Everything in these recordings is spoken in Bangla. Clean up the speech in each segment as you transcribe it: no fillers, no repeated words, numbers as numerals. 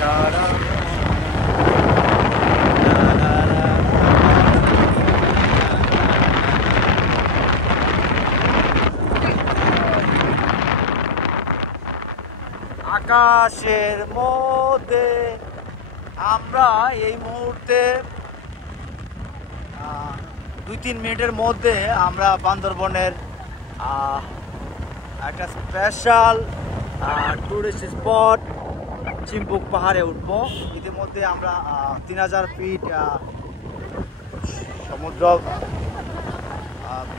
সারা আকাশের মধ্যে আমরা এই মুহূর্তে 2-3 মিনিটের মধ্যে আমরা বান্দরবনের একটা স্পেশাল টুরিস্ট স্পট চিম্পুক পাহাড়ে উঠবো। ইতিমধ্যে আমরা 3000 ফিট সমুদ্র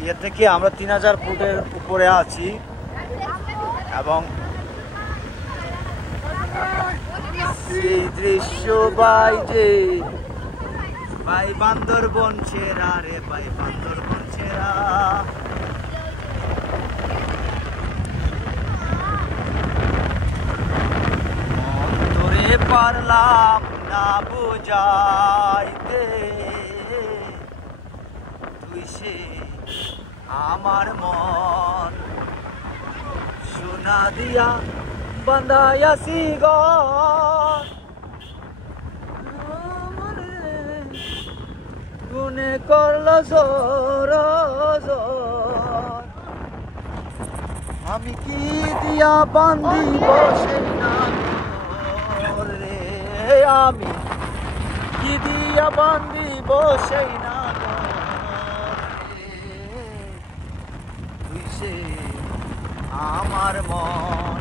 ইয়ে থেকে আমরা 3000 ফুটের উপরে আছি এবং সেই দৃশ্য ভাই বান্দরবন ছেড়া রে ভাই বান্দরবন ছেড়া। অন্তরে পারলাম না বুঝাইতে তুই সে আমার মন সোনা দিয়া বান্ধাইয়াছি ঘর গুনে করল জোর আমি কি দিয়া বান্ধিব সেই না রে আমি কি দিয়া বান্ধিব সেই না তুই সে আমার মন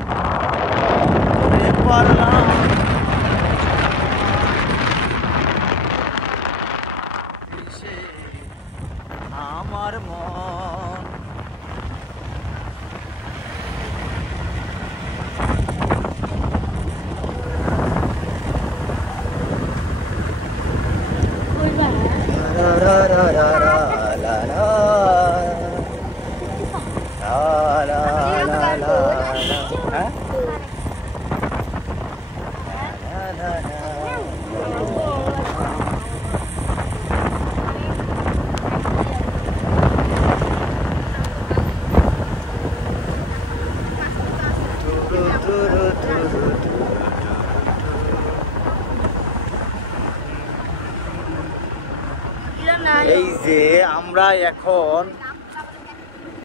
পারলাম আমার মন এই যে আমরা এখন